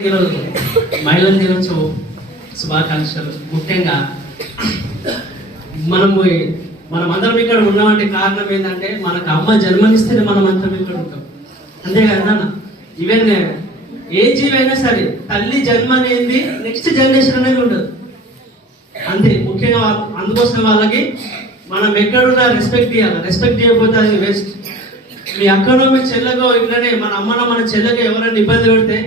ఈరోజు మహిళల దినోత్సవం శుభాకాంక్షలు. ముఖ్యంగా మనమందరం ఇక్కడ ఉన్నామంటే కారణం ఏంటంటే మనకు అమ్మ జన్మనిస్తేనే మనం అందరం ఇక్కడ ఉంటాం. అంతే కదా అన్న? ఈవెన్ ఏ జీవైనా సరే తల్లి జన్మ అనేది నెక్స్ట్ జనరేషన్ అనేది ఉండదు. అంతే. ముఖ్యంగా అందుకోసం వాళ్ళకి మనం ఎక్కడున్నా రెస్పెక్ట్ ఇవ్వాలి. రెస్పెక్ట్ ఇవ్వకపోతే అది వేస్ట్. మీ అక్కడో మీ చెల్లెగో ఇట్లనే మన అమ్మనో మన చెల్లెగో ఎవరైనా ఇబ్బంది పెడితే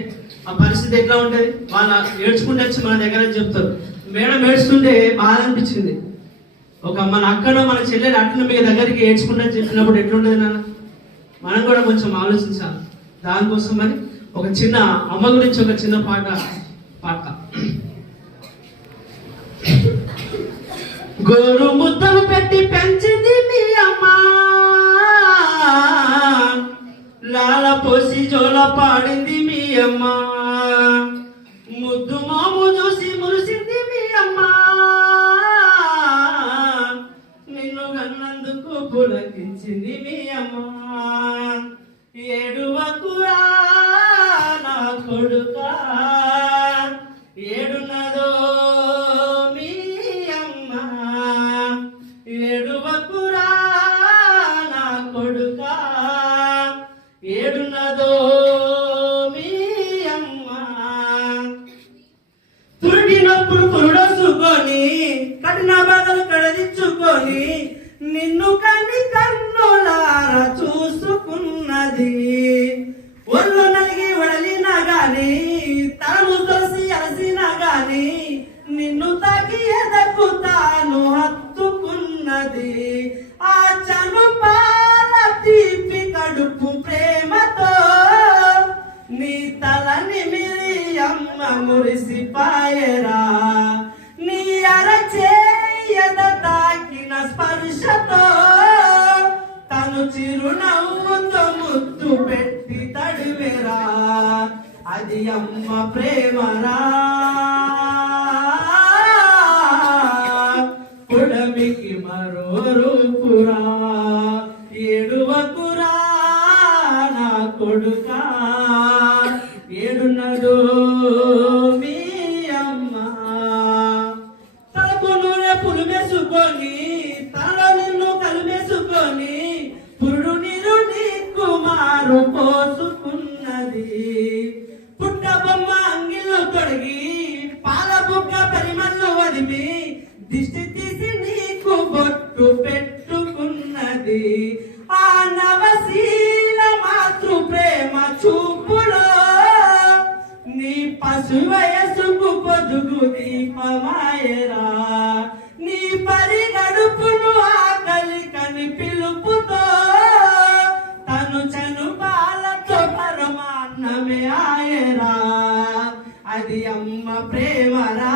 ఆ పరిస్థితి ఎట్లా ఉంటుంది? వాళ్ళు ఏడ్చుకుంటే వచ్చి మన దగ్గర చెప్తారు. మేడం ఏడ్చుకుంటే బాధ అనిపించింది. మన అక్కనో మన చెల్లెలు అట్లా మీ దగ్గరికి ఏడ్చుకుంటే చెప్పినప్పుడు ఎట్లుంటుంది నాన్న? మనం కూడా కొంచెం ఆలోచించాలి. దానికోసం అని ఒక చిన్న అమ్మ గురించి ఒక చిన్న పాట. గోరు ముద్దలు పెట్టి పెంచింది మీ అమ్మ, లాల పోసి జోల పాడింది మీ అమ్మ, ముద్దు మాము చూసి మురిసింది మీ అమ్మ, నిన్ను కన్నందుకు పులకించింది మీ అమ్మ. ఏడువకురా నా కొడుకా, ఏడున్నదో మీ అమ్మ, ఏడువకురా నా కొడుకా, ఏడున్నదో మీ అమ్మ. పురిటినప్పుడు పురుడసుకొని కఠిన బాధలు కడదిచ్చుకొని నిన్ను కన్ని కన్నులార చూసుకున్నది. ఒళ్ళు నలిగి వడలినా గాని తనము తోసి అలసినా గాని నిన్ను తాకి ఎదకు తాను హత్తుకున్నది. ఆ చనుపాల తీపి కడుపు ప్రేమతో నీ తలని మిరి అమ్మ మురిసిపాయరా. నీ అరచేయద తాకిన స్పర్శతో తను చిరునవ్వుతో ముద్దు పెట్టి తడివేరా. అది అమ్మ ప్రేమరా. పుడమికి మరో రూపురా. ఏడువకురా నా కొడుకా, ఏడున్నదో మీ అమ్మ. తలకు నూనె పులుమేసుకొని తల నిన్ను కలిమేసుకొని పురుడు నీరు నీకు మారు పోసుకున్నది. పుట్ట బొమ్మ అంగిళ్ళు తొడిగి పాల బుగ్గ పరిమళ్ళు వదిమి దిష్టి తీసి నీకు బొట్టు పెట్టుకున్నది. ఆ నవశీల మాతృ ప్రేమ చూపులో నీ పశు వయసుకు పొదుగు దీపమాయరా. నీ పరి గడుపును ఆకలి కని పిలుపుతో తను చనుబాలతో పరమాన్నమే ఆయరా. అది అమ్మ ప్రేమరా.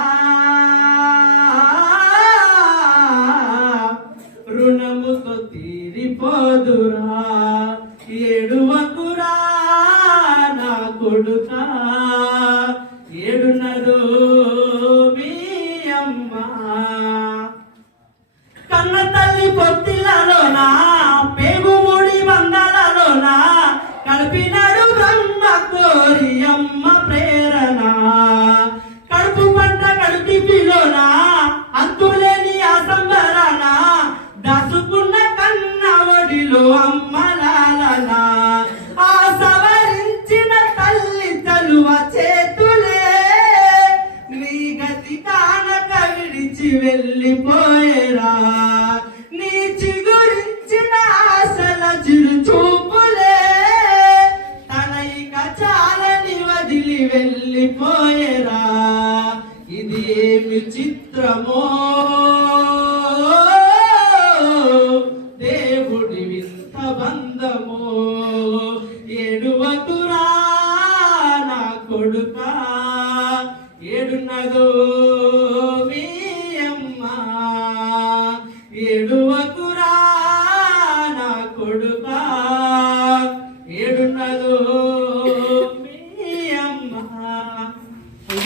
రుణముతో తీరిపోదురా. ఏడువకురా నా కొడుకా, ఏడున్నదో మీ అమ్మ. కన్న తల్లి పొత్తిలలోనా పేగుముడి బంధాలలోనా కలిపినాడు బ్రహ్మ కోరి అమ్మ ప్రేరణ. కడుపు పంట కడుపులోనా అంతులేని ఆ సంబరాన దాసుకున్న కన్న ఒడిలో అమ్మ లాలన. ఆ సవరించిన తల్లి తలువ చేతులే నీ గతి కానక విడిచి వెళ్ళిపోయేరా. నీ చిగురించిన ఆశల చిరు చూపులే తన ఇక చాలని వదిలి వెళ్ళిపోయేరా. ఇది ఏమి చిత్రమో దేవుడి వింత బంధమో. ఏడువకురా నా కొడుకా, ఏడున్నదో మీ అమ్మ, ఏడు